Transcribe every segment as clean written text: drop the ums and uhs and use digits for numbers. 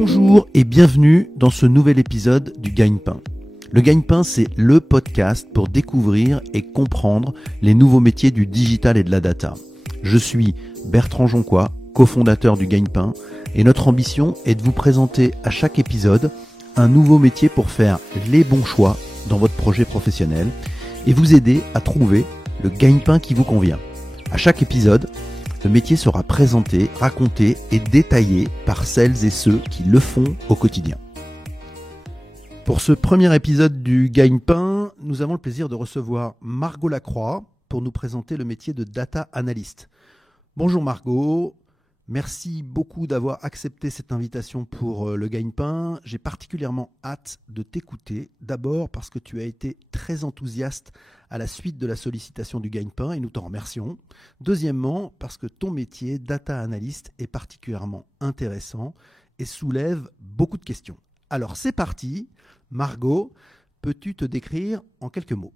Bonjour et bienvenue dans ce nouvel épisode du Gagne-Pain. Le Gagne-Pain, c'est le podcast pour découvrir et comprendre les nouveaux métiers du digital et de la data. Je suis Bertrand Jonquois, cofondateur du Gagne-Pain, et notre ambition est de vous présenter à chaque épisode un nouveau métier pour faire les bons choix dans votre projet professionnel et vous aider à trouver le gagne-pain qui vous convient. À chaque épisode, le métier sera présenté, raconté et détaillé par celles et ceux qui le font au quotidien. Pour ce premier épisode du Gagne-Pain, nous avons le plaisir de recevoir Margot Lacroix pour nous présenter le métier de data analyst. Bonjour Margot, merci beaucoup d'avoir accepté cette invitation pour le Gagne-Pain. J'ai particulièrement hâte de t'écouter, d'abord parce que tu as été très enthousiaste à la suite de la sollicitation du Gagne-Pain et nous t'en remercions. Deuxièmement, parce que ton métier, data analyst, est particulièrement intéressant et soulève beaucoup de questions. Alors c'est parti. Margot, peux-tu te décrire en quelques mots ?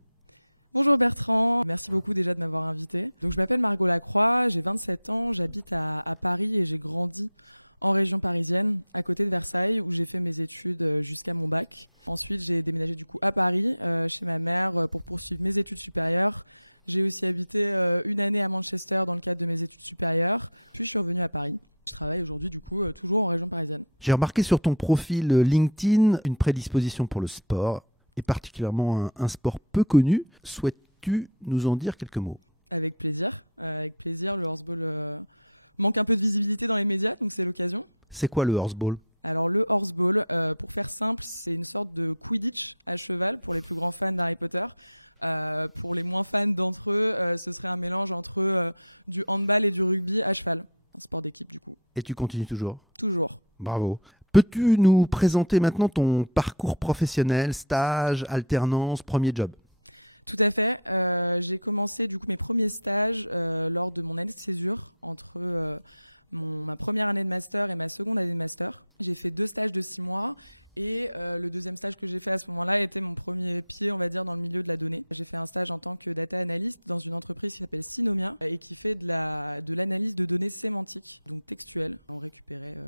Bonjour Bertrand, merci beaucoup déjà de m'avoir invité. Donc je m'appelle Margot Lacroix, j'ai 27 ans, j'habite à Paris et j'ai grandi en région parisienne, à côté de Versailles, où j'ai fait mes études jusqu'à mon bac. Ensuite, j'ai déménagé du coup à Paris, chez ma mère, pour poursuivre mes études supérieures. J'ai aussi habité une année à Manchester dans le cadre de mes études supérieures. Puis je suis revenue à Paris. Je travaille aujourd'hui du coup toujours en région parisienne. J'ai remarqué sur ton profil LinkedIn une prédisposition pour le sport, et particulièrement un sport peu connu. Souhaites-tu nous en dire quelques mots ? Avec plaisir. Le horseball manque un peu de visibilité dans les médias, donc c'est l'occasion. C'est quoi le horseball ? Alors le horseball, pour faire simple, c'est une sorte de Quidditch à cheval pour les plus grands fans d'Harry Potter. Pour les moins fans d'entre eux, ce serait un mélange entre du handball et du rugby à cheval. Un sport d'équipe du coup. Et tu continues toujours ? Toujours. Bravo. Peux-tu nous présenter maintenant ton parcours professionnel, stage, alternance, premier job ? Tout à fait. J'ai commencé du coup mes premiers stages lors de mon année de césure entre ma première année de master et ma seconde année de master. J'ai fait 2 stages de 6 mois et le deuxième stage que j'ai fait à ce moment-là était mon premier pied, on va dire, dans le milieu de la donnée. J'ai fait un stage en tant que data analyst dans une entreprise qui s'appelle Synomia et qui fait de l'analyse de données sémantiques, donc textuelles. On récupérait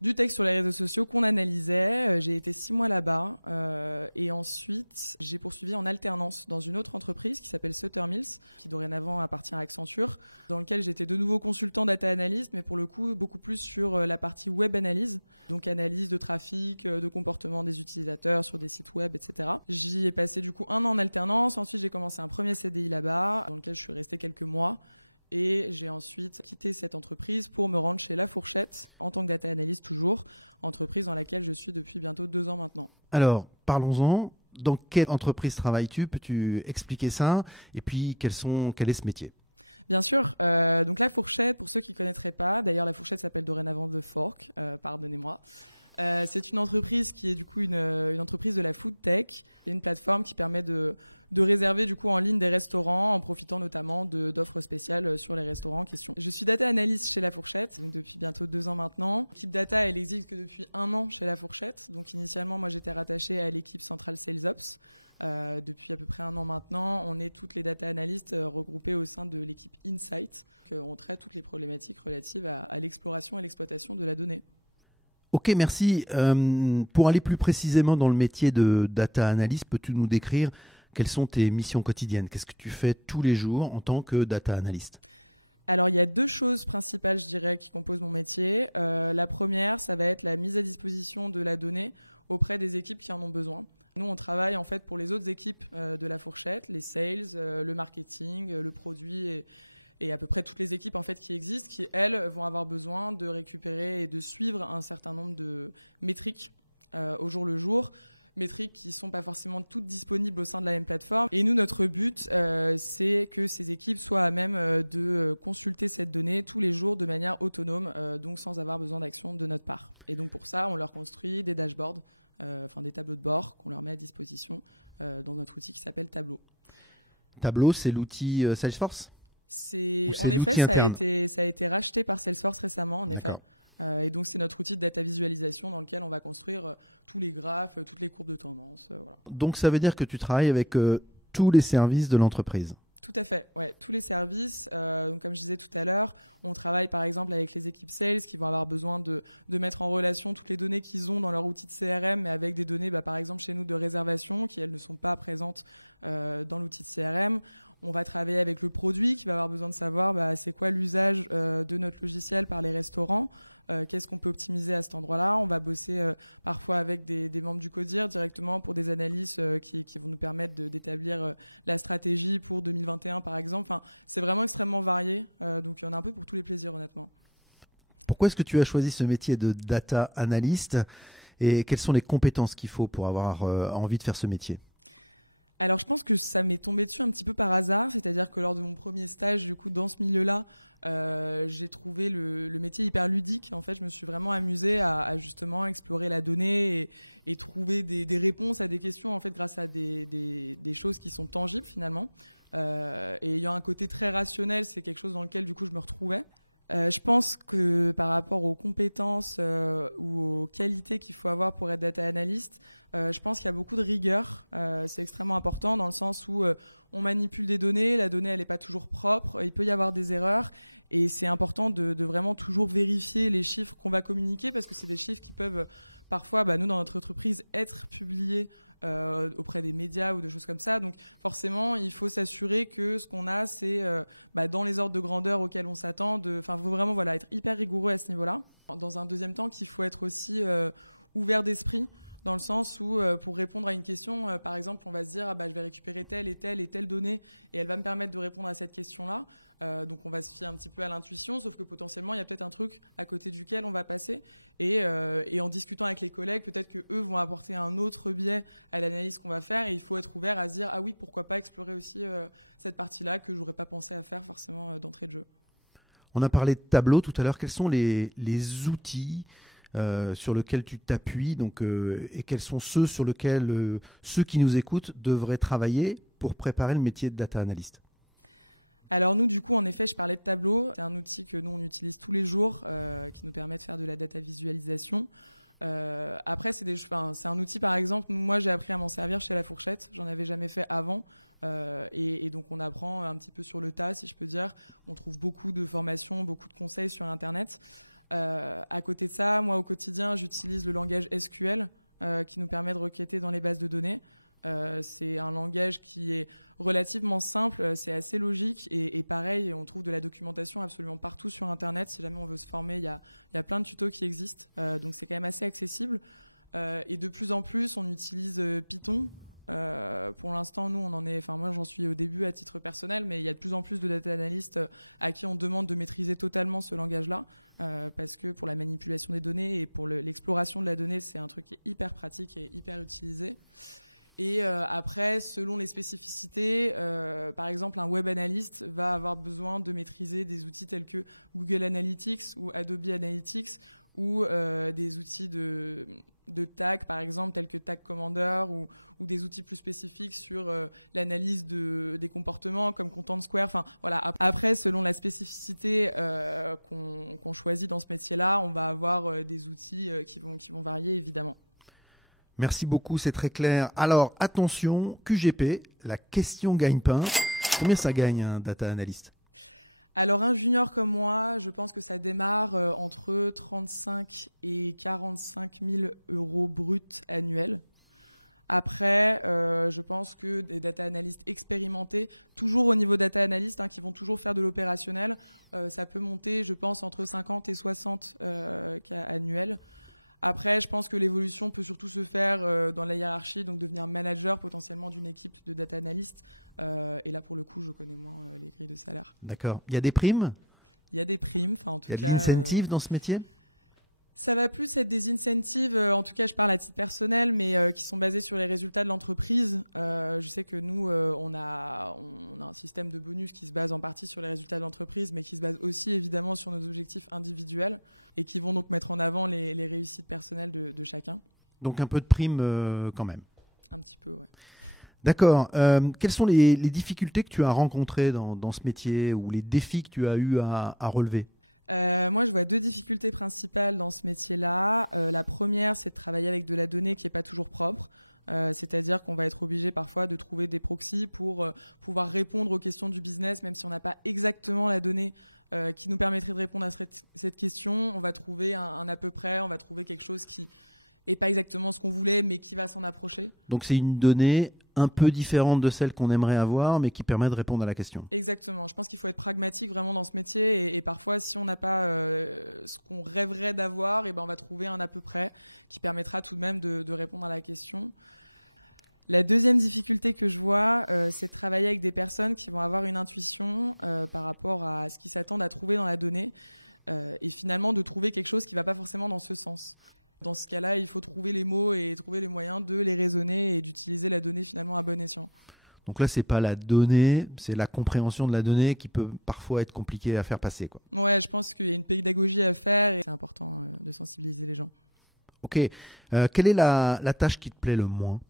du texte sur les réseaux sociaux qu'on analysait. J'ai été 6 mois là-bas et ensuite j'ai poursuivi en alternance dans une autre entreprise qui s'appelle Sutter Mills, qui dorénavant appartient à Accenture, dans lequel j'étais de nouveau consultant data analyst, mais pour le coup beaucoup plus sur la partie web analyse, donc analyse de trafic, de comportement des utilisateurs sur des sites web, etc. J'y ai passé du coup 1 an en alternance. Ensuite j'ai commencé un premier CDI là-bas, dans lequel je suis restée quelques mois. Et j'ai ensuite quitté cette entreprise pour me rendre chez La Fourchette, en tant que data analyst toujours, entreprise dans laquelle je suis depuis bientôt 2 ans maintenant. Alors, parlons-en. Dans quelle entreprise travailles-tu ? Peux-tu expliquer ça ? Et puis, quel est ce métier ? Bien sûr. Donc La Fourchette, pour ceux qui ne connaîtraient pas, d'ailleurs La Fourchette s'appelle dorénavant The Fork, pardonnez-moi. C'est une entreprise qui est du coup une entreprise de la food tech. C'est une plateforme qui permet de réserver du coup en ligne des restaurants en profitant notamment d'offres spéciales sur les restaurants en question. Je suis data analyst chez La Fourchette, donc depuis bientôt 2 ans maintenant. L'équipe data, elle existe que depuis 1 an chez La Fourchette. Donc initialement, moi j'étais rattachée à l'équipe centrale Sales Ops. Depuis à peu près 1 an maintenant, on est toutes les data analystes regroupées au sein de l'équipe Insight. On traite toutes les problématiques relatives à l'exploration et l'exploitation de la donnée. Ok, merci. Pour aller plus précisément dans le métier de data analyst, peux-tu nous décrire quelles sont tes missions quotidiennes ? Qu'est-ce que tu fais tous les jours en tant que data analyst ? Alors, il y a 2 choses principales, je dirais, qui composent mon métier. La première, ça va être la mise à disposition de la donnée auprès des équipes qui en ont besoin. Nous, on travaille en fait pour les autres équipes de La Fourchette, les sales, le marketing, le produit et à peu près toutes les équipes en fait qui existent, qui elles vont avoir besoin de récupérer et de suivre un certain nombre de métriques au jour le jour, métriques qui sont pas forcément toutes disponibles au sein de la même plateforme. Et nous, notre but, c'est que ces équipes soient à même de consulter cette donnée tous les jours de manière autonome, donc sans avoir besoin d'action de notre part. Et donc pour ça, on leur construit des dashboards, des tableaux de bord qu'on leur met à disposition dans notre outil qui s'appelle Tableau. Tableau, c'est l'outil Salesforce ? En effet, ça a été racheté par Salesforce récemment, en effet. Et donc, c'est notre outil de data visualisation dans lequel on va construire tous les graphes, toutes les courbes de tendance. Voilà. Donc, ça veut dire que tu travailles avec tous les services de l'entreprise ? Tout à fait, ouais, tous les services. Donc comme je disais tout à l'heure, on travaille par exemple avec les équipes sales qui vont avoir besoin de mettre en relation toutes les données qu'ils ont dans leur outil de CRM, mais avec des données, par exemple chez nous de réservation, qui elles ne sont pas présentes dans l'outil de CRM. On va travailler avec le produit qui va avoir besoin de savoir c'est quoi l'usage de notre logiciel par les restaurants, qu'est-ce qu'on peut optimiser à cet endroit-là. On va bosser parfois avec des membres du CODIR directement pour des analyses qui vont nous permettre d'établir la stratégie pour 2021 par exemple. Enfin, c'est vraiment extrêmement varié, donc il y en a un peu pour tous les plaisirs honnêtement. Pourquoi est-ce que tu as choisi ce métier de data analyst et quelles sont les compétences qu'il faut pour avoir envie de faire ce métier ? Alors je pense que ça m'est tombé dessus un petit peu par hasard, c'est-à-dire que lors de mon premier stage du coup dans ce milieu-là, j'ai trouvé le métier hyper ludique. En fait, je me suis vraiment amusée à justement explorer la donnée et trouver des réponses à des questions en fait grâce à des choses qui sont tangibles finalement. Et ayant un côté très rationnel, c'est quelque chose dans lequel du coup je me retrouvais. Je pense que par rapport aux compétences ou aux qualités qu'il faut avoir pour être data analyst, je pense qu'il y a beaucoup de rigueur. C'est extrêmement important dans le sens où on manipule des données, la donnée elle n'est pas toujours propre, il peut y avoir des erreurs et c'est important de vraiment toujours vérifier les chiffres qu'on va communiquer parce que c'est des chiffres qui peuvent parfois, nous dans notre entreprise, être publiés auprès des médias ou de choses comme ça. Donc forcément, il faut s'assurer que ce qu'on a, c'est dans les ordres de grandeur auxquels on s'attend. Enfin, faut vraiment être hyper rigoureux à ce niveau-là. Dans un deuxième temps, qu'il faut être aussi ouvert d'esprit. Dans le sens où, pour répondre à une question, par exemple, on va se dire je vais récupérer telle et telle donnée et elle va me permettre de répondre à cette question-là. Donc on va se fier un petit peu à l'intuition, sauf que potentiellement il y a peut-être un truc à côté duquel on va passer et en discutant avec les collègues, peut-être que eux vont apporter un autre biais à l'analyse qu'on va faire et il faut être ouvert à se dire ah oui, pourquoi pas explorer aussi cette partie-là que j'aurais pas pensé à faire forcément d'entrée de jeu. On a parlé de tableau tout à l'heure. Quels sont les outils sur lesquels tu t'appuies et quels sont ceux sur lesquels ceux qui nous écoutent devraient travailler pour préparer le métier de data analyst? Alors nous, du coup, en effet, je parlais de Tableau. C'est un outil que nous, on utilise tous les jours qui nous permet de faire de la data visualisation. Après, c'est un outil, par exemple, moi, j'ai appris à m'en servir chez La Fourchette. J'en avais jamais fait avant. Et donc, on apprend un petit peu sur le tas, si je peux dire. On trouve beaucoup de formations, beaucoup de conseils sur Internet. À côté de ça, moi, au quotidien, j'utilise le langage SQL qui nous permet de requêter dans les bases de données. C'est un langage qui est relativement simple, c'est assez logique et pareil, on trouve de la documentation absolument partout sur Internet. Si jamais on veut se former, il y a plein de tutos qui existent, donc c'est quand même assez accessible. Et de plus en plus, on utilise Python. Pour l'instant, nous, moi, j'en suis au début à titre personnel, mais il y a de plus en plus de data analystes à qui on demande de maîtriser totalement ce langage-là, parce que pour la manipulation des données et pour l'exploration de la donnée, c'est un truc qui est hyper pratique et hyper utilisé. Et après, selon les spécificités, par exemple, un web analyst va avoir besoin de maîtriser des outils tels que Google Analytics ou Adobe Analytics ou des outils de tag, par exemple, tels que Tag Commander ou des outils plus spécifiques sur l'analyse des comportements comme Content Square. Enfin, voilà. Après, selon la spécificité qu'on choisit dans ce métier-là, on va avoir des outils qui vont varier, évidemment. Merci beaucoup, c'est très clair. Alors, attention, QGP, la question gagne-pain. Combien ça gagne un data analyst ? Alors, un junior comme moi, je pense que ça démarre entre 35 et 45 000 euros bruts annuels. Après, je pense que des data analystes expérimentés, toujours au niveau data analyst, qui vont toujours faire de l'opérationnel, ça peut monter, je pense, entre 50 et 60 cas annuels. Après, je pense que l'évolution peut surtout se faire dans la hiérarchie, donc devenir manager potentiellement d'une équipe de data analyst. Et là, pour le coup, je connais moins les grilles de salaire. D'accord. Il y a des primes ? Il y a des primes. En tout cas, il y a de l'incentive dans ce métier ? Ça va plus être des incentives, en tout cas je parle à titre personnel, mais qui sont basés sur les résultats de l'entreprise. Je sais que nous, on a un système de bonus qui se base en partie sur les résultats de l'entreprise, mais qui se base aussi évidemment sur nos objectifs individuels et qui vont donc mettre en avant les réussites personnelles de chacun. Donc un peu de prime quand même. Un petit peu, ouais. D'accord. Quelles sont les difficultés que tu as rencontrées dans ce métier ou les défis que tu as eu à relever ? Moi, je vois deux difficultés principales dans ce métier-là. La première, c'est de travailler avec de la donnée qui n'est pas toujours propre. C'est-à-dire qu'on va être obligé parfois de trouver des proxys pour pouvoir répondre aux questions du business, même si on n'a pas exactement la donnée qui nous permettrait de répondre à cette question. On va trouver un à peu près, on va trouver quelque chose qui n'est pas exactement ce qu'on voulait, mais qui va s'en approcher. Donc c'est une donnée un peu différente de celle qu'on aimerait avoir, mais qui permet de répondre à la question. Exactement. Je pense qu'il faut être pragmatique vraiment dans ce métier. Et parfois, si on n'a pas ce qu'on rêverait d'avoir, on va trouver un à peu près qui permettra tout de même de répondre à la question. La deuxième difficulté que je vois, c'est de travailler avec des personnes qui vont avoir une intuition par rapport à ce qu'ils s'attendent à trouver dans la donnée et finalement de trouver quelque chose qui ne va pas forcément dans ce sens. Dans ce cas-là, il faut trouver les mots et trouver les moyens de les raisonner et d'utiliser la donnée finalement à bon escient. Donc là, c'est pas la donnée, c'est la compréhension de la donnée qui peut parfois être compliquée à faire passer, quoi. Ouais, je pense qu'il y a une pédagogie à faire et c'est important de sensibiliser les gens. Ok. Quelle est la tâche qui te plaît le moins ?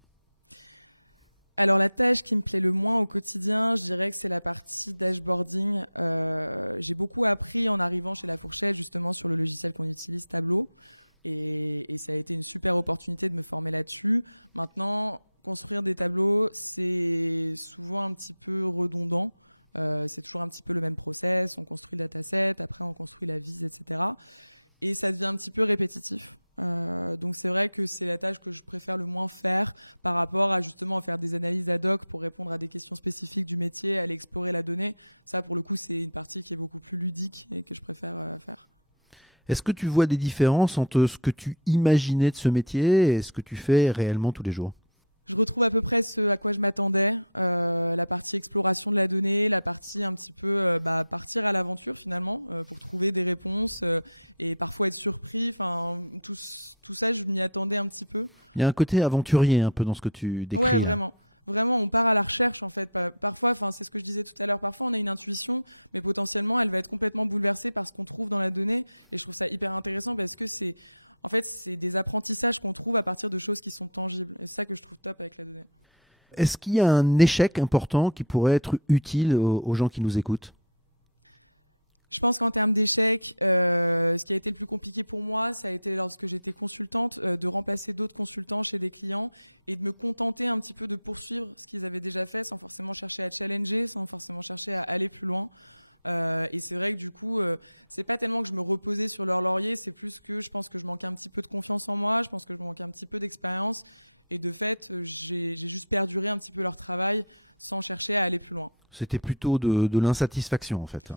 Alors la tâche qui me plaît le moins au quotidien, je dirais que c'est la partie dashboarding. J'ai beaucoup appris en arrivant chez La Fourchette justement sur le logiciel qu'on utilise, Tableau. Et ça a été une super opportunité de me former là-dessus. Maintenant, construire des tableaux, c'est souvent un petit peu redondant. C'est toujours un petit peu le même process. On construit le dataset, après on construit la vise, etc. Et ça devient un petit peu répétitif. Donc c'est vrai que c'est la tâche que je préfère le moins faire par rapport à justement faire des analyses ad hoc pour répondre à des questions spécifiques du métier, aller explorer la donnée. Ça, pour le coup, c'est une partie qui est beaucoup plus ludique et que je préfère faire. Est-ce que tu vois des différences entre ce que tu imaginais de ce métier et ce que tu fais réellement tous les jours ? Je retrouve à peu près ce à quoi je m'attendais, la partie exploration de la donnée, la partie un petit peu partir à l'aventure finalement pour trouver des réponses et parfois être surpris. Enfin, tout ça, je m'y attendais un petit peu. Il y a un côté aventurier un peu dans ce que tu décris. Ouais, vraiment. Vraiment, on part à la recherche en fait. Parfois, c'est ce que je disais tout à l'heure. Parfois, on a une intuition, mais potentiellement, elle va être complètement bouleversée par ce qu'on trouve dans la donnée. Et je trouve ça hyper intéressant parce que c'est des apprentissages qu'on trouve à partir de choses qui sont tangibles. Et c'est ça que je trouve top avec la donnée. Est-ce qu'il y a un échec important qui pourrait être utile aux gens qui nous écoutent ? Je pense qu'en termes d'échecs, ce qui a été le plus compliqué pour moi, ça a été lorsque j'étais consultante, de remplacer d'autres consultants chez des clients et de me contenter un petit peu de poursuivre ce qu'ils avaient déjà fait sans forcément chercher à challenger, sans forcément chercher à aller plus loin. Et c'est vrai que du coup, c'est pas tellement que je me reposais sur leur laurier, c'est plus que je pense que je manquais un petit peu de confiance en moi, je pense que je manquais un petit peu d'expérience. Et de fait, j'ai juste perduré un petit peu leur travail sans chercher à aller plus loin. C'était plutôt de l'insatisfaction en fait.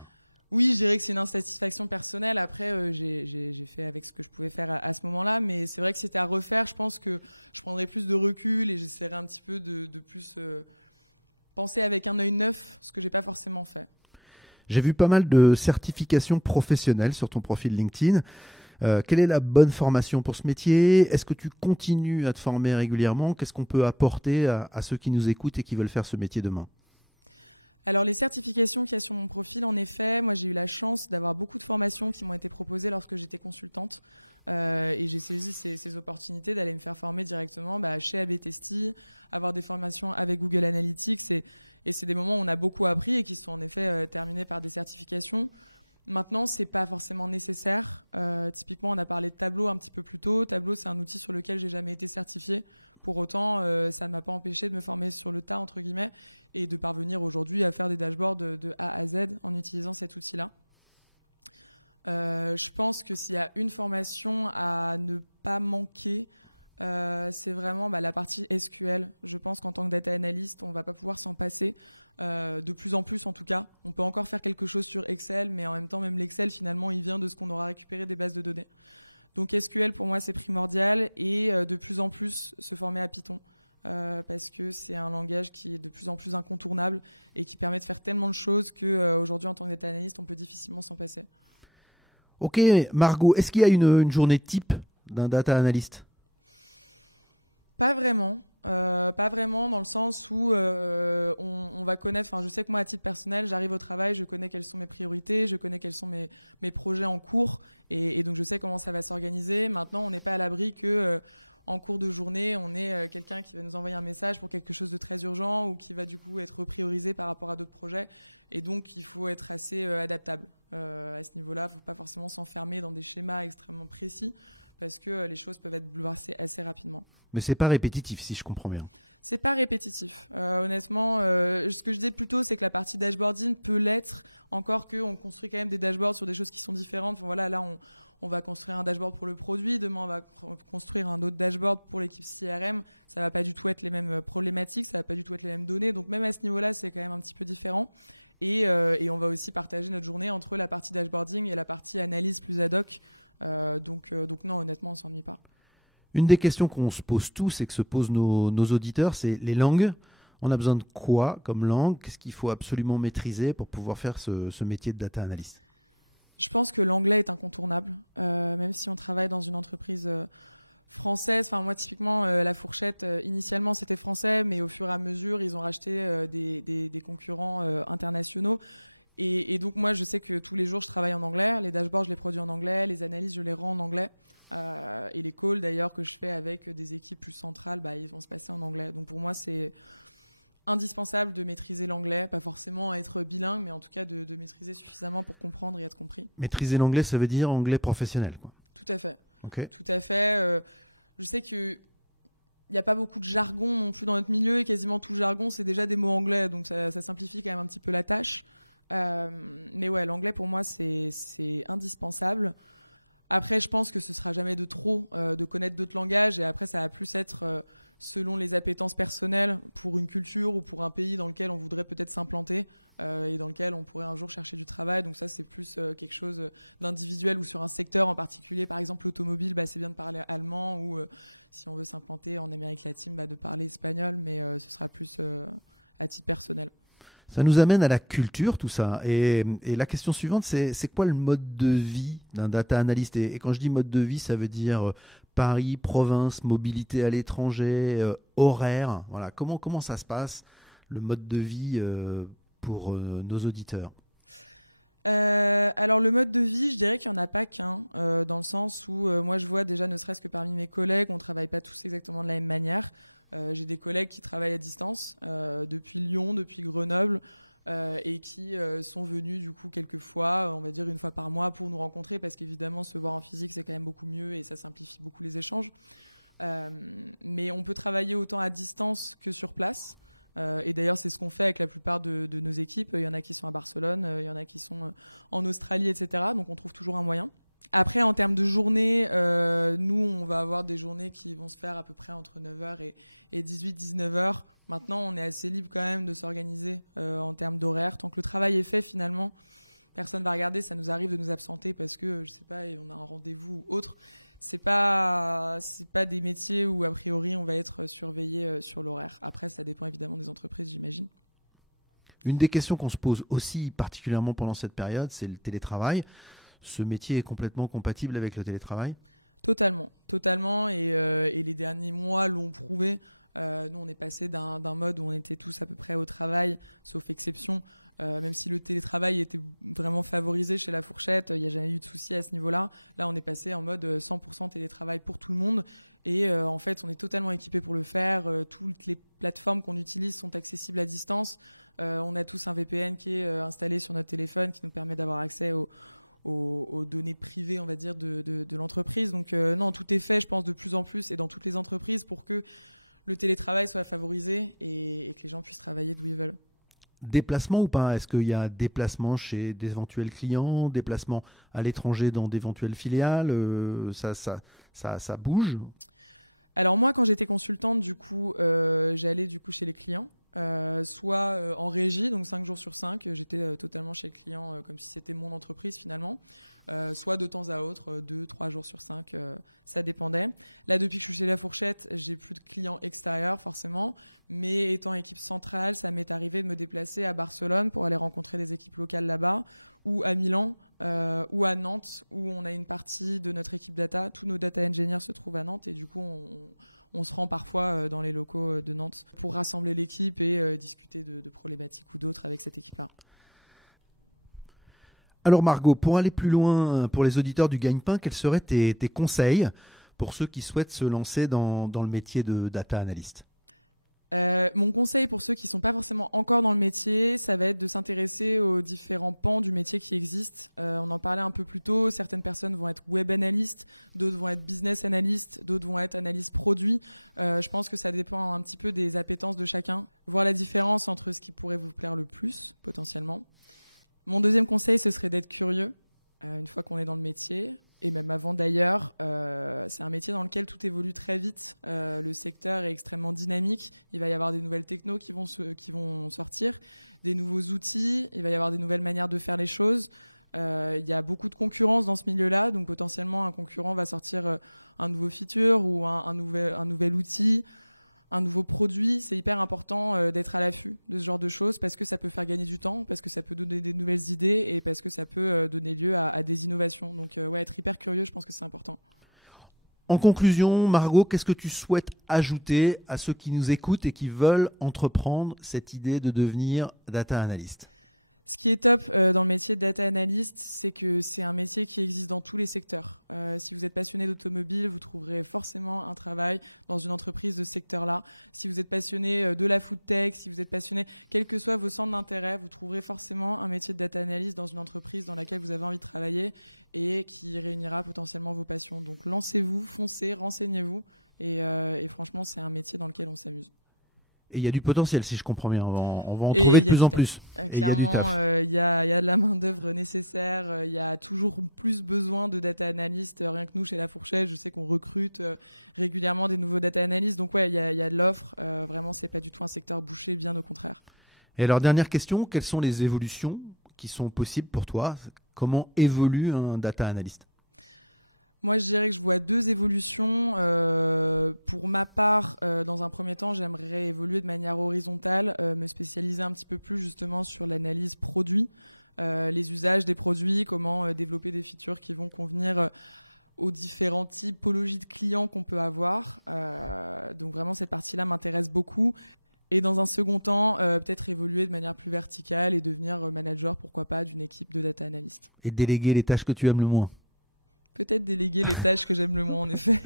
Oui, je dirais que c'est une insatisfaction personnelle. Après, j'ai fait avec ce que je pouvais faire à ce moment-là. Mais c'est vrai que si c'était à refaire, je pense que je prendrais plus de recul et j'essaierais un petit peu de plus penser avec un œil neuf, ce que j'ai pas forcément fait. J'ai vu pas mal de certifications professionnelles sur ton profil LinkedIn. Quelle est la bonne formation pour ce métier ? Est-ce que tu continues à te former régulièrement ? Qu'est-ce qu'on peut apporter à ceux qui nous écoutent et qui veulent faire ce métier demain ? Alors les certifications qu'il y a sur mon profil, en effet, moi j'ai eu la chance d'avoir beaucoup de formations qui m'ont été proposées lorsque j'étais consultante et j'ai saisi ces opportunités d'aller me faire former directement chez AB Testi, avoir des formations avec Google Analytics et c'est des moments où on a beaucoup appris et qui sont en effet terminés par des certifications. Maintenant, c'est pas forcément nécessaire. Typiquement, on a parlé de Tableau un petit peu plus tôt. Tableau, c'est un outil sur lequel j'ai jamais été certifiée. Pour autant, ça ne m'a pas empêché de me former sur le tas, entre guillemets, et de parvenir aujourd'hui à faire des dashboards de A à Z en utilisant cet outil-là. Je pense que s'il y a une formation à ne pas manquer, c'est vraiment la partie SQL. Je pense qu'en tant que data analyst, on va pas pouvoir s'en passer. De plus en plus en tout cas. On peut encore faire quelque chose sur Excel, mais en même temps, même l'Excel, finalement, il vient de ce qu'on aura récupéré des bases de données. Donc SQL, pour moi, c'est primordial et de plus en plus se former à Python parce que c'est un langage qui est de plus en plus incontournable et qui permet de faire tellement de choses qu'aujourd'hui, en tant que data analyst, on peut difficilement s'en passer. Ok, Margot, est-ce qu'il y a une journée type d'un data analyst ? Pas vraiment. Pas vraiment dans le sens où on va connaître, je sais que moi à titre personnel j'arrive au travail, je connais quelles sont mes priorités, je connais quels sont mes projets en cours et donc je sais comment ça va s'organiser. Maintenant on n'est pas à l'abri que en cours de journée on ait quelqu'un qui va nous envoyer un message pour quelque chose de très urgent ou qui va du coup être priorisé par rapport à d'autres projets et donc il faut être assez adaptable à ce niveau-là. Il ne faut pas forcément s'enfermer dans des schémas extrêmement précis parce que les choses peuvent être bouleversées assez rapidement. Mais c'est pas répétitif, si je comprends bien. C'est pas répétitif. Honnêtement, ce que je disais plus tôt, c'est que la partie dashboarding peut l'être, encore qu'on construit quand même des dashboards sur des choses qui sont différentes. Enfin, voilà, là, on va construire un dashboard pour le produit. Demain, on va construire un autre dashboard pour l'équipe CRM. Ça va pas du tout être les mêmes problématiques, ça va pas du tout être les mêmes données. Donc même à ce niveau-là, c'est quand même un petit peu différent. Et on va aussi partager notre journée entre la partie dashboarding et la partie analyse plus ad hoc. Donc non, honnêtement, on s'ennuie pas. Une des questions qu'on se pose tous et que se posent nos auditeurs, c'est les langues. On a besoin de quoi comme langue? Qu'est-ce qu'il faut absolument maîtriser pour pouvoir faire ce métier de data analyst? Je pense que l'anglais est incontournable, même si on travaille dans une entreprise française. Enfin, moi, typiquement, La Fourchette, initialement, c'était français, mais au fur et à mesure, ils ont racheté des concurrents internationaux. Et donc, moi, je sais que tous les jours, je travaille en anglais. Les dashboards, je les produis en anglais. Les analyses, je les rends en anglais. Et les calls, d'ailleurs, que je fais avec des équipes plus centrales, ils vont se passer en anglais. Donc, pour moi, c'est indispensable de maîtriser l'anglais, pas forcément être bilingue, mais en tout cas de maîtriser suffisamment pour comprendre et être compris. Maîtriser l'anglais, ça veut dire anglais professionnel, quoi. Tout à fait. Okay. Tout à fait. Je sais qu'il n'y a pas beaucoup de jargon non plus dans notre milieu, et quasiment tout jargon, c'est déjà des mots anglais, donc ça simplifie quand même un petit peu la tâche. Mais ouais, l'anglais, pour moi, c'est indispensable. Après, je pense que ce sera jamais de trop de connaître d'autres langages, et après, ça va plus être selon les appétences personnelles pour une culture ou pour un pays dans lequel on voudrait peut-être s'implanter et dans lequel on pourrait un jour chercher du travail. Donc ça, c'est plus quelque chose d'individuel, ou sur un secteur en particulier. Par exemple, l'automobile, c'est bien de parler allemand, ou si on veut s'implanter en Amérique latine, de parler espagnol, mais ce sera plus à titre personnel. Ça nous amène à la culture, tout ça. Et la question suivante, c'est quoi le mode de vie d'un data analyst? Et quand je dis mode de vie, ça veut dire Paris, province, mobilité à l'étranger, horaire. Voilà. Comment ça se passe, le mode de vie pour nos auditeurs? Alors le mode de vie, je dirais qu'il n'y en a pas qu'un, dans le sens où moi je vois déjà, ne serait-ce que parmi mes collègues, on ne travaille pas tous exactement de la même manière. J'ai des collègues qui travaillent à distance depuis Lyon, depuis Grenoble, et qui sont venus du coup quelques fois, on va dire une fois par mois, pour nous rencontrer, parce qu'évidemment se voir en physique c'est quand même beaucoup mieux et ça simplifie beaucoup les échanges. Mais on peut travailler autant à distance que sur place. Et d'ailleurs, c'est ce qu'on fait avec la plupart de nos équipes. Il y en a qui sont à Barcelone, il y en a qui sont en Australie, etc. Donc on trouve toujours un moyen. Après, en termes de journée, nous, on va avoir des journées qui vont se faire à peu près entre 9h et 18-19h. Maintenant, on est assez libre quand même de s'organiser en termes d'horaire. Tant que le travail est fait, finalement, personne va regarder. Ça nous arrive de nous absenter parce que, je sais pas, on a un rendez-vous ou autre. C'est pas des métiers où, a priori, on va être surveillé sur l'horaire. Après, ça dépend évidemment des entreprises, j'imagine. Une des questions qu'on se pose aussi particulièrement pendant cette période, c'est le télétravail. Ce métier est complètement compatible avec le télétravail? Totalement. Et les derniers mois l'ont prouvé. Nous, on est passé d'un mode où on était tous à peu près au travail, sauf exception. Même si le télétravail était vraiment favorisé chez La Fourchette, il n'y a jamais eu de souci à ce niveau-là. Là, on est passé en mode 100% télétravail pour tout le monde. Et en fait, on est totalement équipé pour le faire. Toutes les plateformes qu'on utilise sont accessibles à distance. On a tous un VPN qui est installé sur notre téléphone, qui nous permet d'avoir accès aux données privées, on va dire, de l'entreprise. Donc non, tout est fait, je pense, de plus en plus et dans toutes les entreprises pour que le télétravail soit favorisé et que les gens puissent travailler d'où ils veulent. Déplacement ou pas? Est-ce qu'il y a déplacement chez d'éventuels clients, déplacement à l'étranger dans d'éventuelles filiales? Ça bouge? Alors moi, quand j'étais consultante, du coup, j'allais du coup chez les clients. Soit en régie, donc 5 jours sur 5, j'étais totalement chez le client comme si c'était mon entreprise finalement, soit de temps à autre, 2-3 jours sur 5, ça dépendait. Là, depuis que je suis chez La Fourchette, j'ai plus de clients extérieurs forcément, mais étant équipe centrale, ça m'est arrivé de me déplacer à Barcelone pour aller rencontrer des équipes locales là-bas, ou à Milan, ou à Nantes, où on a une partie de notre équipe data. Tous nos data engineers se trouvent à Nantes et du coup, on se rend parfois dans les locaux de Nantes pour rassembler l'équipe et discuter de problématiques ou d'autres avec cette équipe-là. Alors Margot, pour aller plus loin, pour les auditeurs du Gagne-Pain, quels seraient tes conseils pour ceux qui souhaitent se lancer dans le métier de data analyst? Mon conseil pour ceux qui sont pas forcément encore dans le métier, ça va être de s'intéresser aux différents pans du métier qui existent. On en parlait un peu plus tôt, certaines personnes vont être web analystes, d'autres vont être business analystes, d'autres vont être analystes produits. Je pense que ça dépend un petit peu des appétences de chacun. Voir la différence entre ce qui pourrait vous plaire le plus, potentiellement. Mon deuxième conseil, ce serait d'être curieux, une fois qu'on est dans le métier. Et même avant d'ailleurs, c'est un métier dans lequel tout évolue très vite. Le secteur est extrêmement dynamique. Il va y avoir des nouvelles technos qui vont sortir, des nouveaux outils. Il va y avoir des nouvelles manières de faire les choses. Il y a beaucoup de concurrence dans ce milieu-là, donc potentiellement un concurrent va sortir un nouveau feature ou un nouvel outil, un nouveau produit. C'est hyper important d'être à l'affût de ce genre de choses parce que ça peut faire gagner du temps, parce que ça peut donner des nouvelles idées et parce que ça peut donner lieu à des innovations. Donc être hyper curieux, je pense que c'est important. En conclusion, Margot, qu'est-ce que tu souhaites ajouter à ceux qui nous écoutent et qui veulent entreprendre cette idée de devenir data analyst ? Ce qui est top dans le métier de data analyst, c'est que c'est un métier qui existe dans tous les secteurs. Si vous êtes passionné d'automobile, vous trouverez forcément un travail dans une entreprise de ce secteur-là. Si vous êtes passionné de la food tech, si vous êtes passionné, quels que soient vos centres d'intérêt, vous trouverez forcément un métier de data analyst dans une entreprise dans laquelle vous avez envie de travailler et qui réunira potentiellement vos passions. Donc lancez-vous, foncez, renseignez-vous et franchement, c'est un métier dans lequel on s'amuse. Et il y a du potentiel, si je comprends bien. On va en trouver de plus en plus. Clairement, il y a de la main-d'œuvre nécessaire. Il y a toujours plus besoin de data analystes. Rien que nous, chez La Fourchette, je sais qu'on recrute régulièrement des nouveaux data analystes. Donc, ouais, il y a de l'offre. Vraiment, c'est pas du tout un secteur bouché, bien au contraire. Et alors, dernière question, quelles sont les évolutions qui sont possibles pour toi ? Comment évolue un data analyst ? Moi, je dirais que je vois deux évolutions. Pour ma part, dans un premier temps, j'aimerais évoluer de manière horizontale, me spécialiser un petit peu plus justement sur l'analyse produit, les usages des produits, comment développer des features qui vont convenir aux différents typologies de clients qu'on peut avoir. Donc vraiment, cette partie-là m'intéresse beaucoup. Et dans un second temps, peut-être évoluer de manière plus verticale et devenir manager, pourquoi pas, d'une équipe de data analyst. Et déléguer les tâches que tu aimes le moins ? Peut-être déléguer les tâches que j'aime le moins, en effet.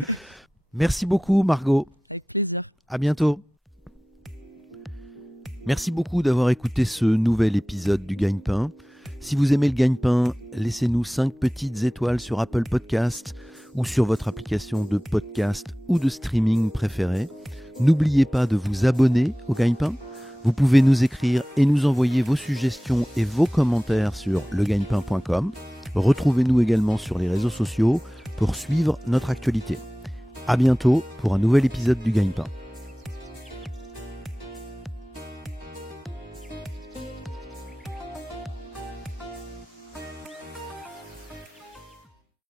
Merci beaucoup, Margot. Avec plaisir. À bientôt. Merci beaucoup d'avoir écouté ce nouvel épisode du Gagne-Pain. Si vous aimez le Gagne-Pain, laissez-nous 5 petites étoiles sur Apple Podcasts ou sur votre application de podcast ou de streaming préférée. N'oubliez pas de vous abonner au Gagne-Pain. Vous pouvez nous écrire et nous envoyer vos suggestions et vos commentaires sur legagnepain.com. Retrouvez-nous également sur les réseaux sociaux pour suivre notre actualité. À bientôt pour un nouvel épisode du Gagne-Pain.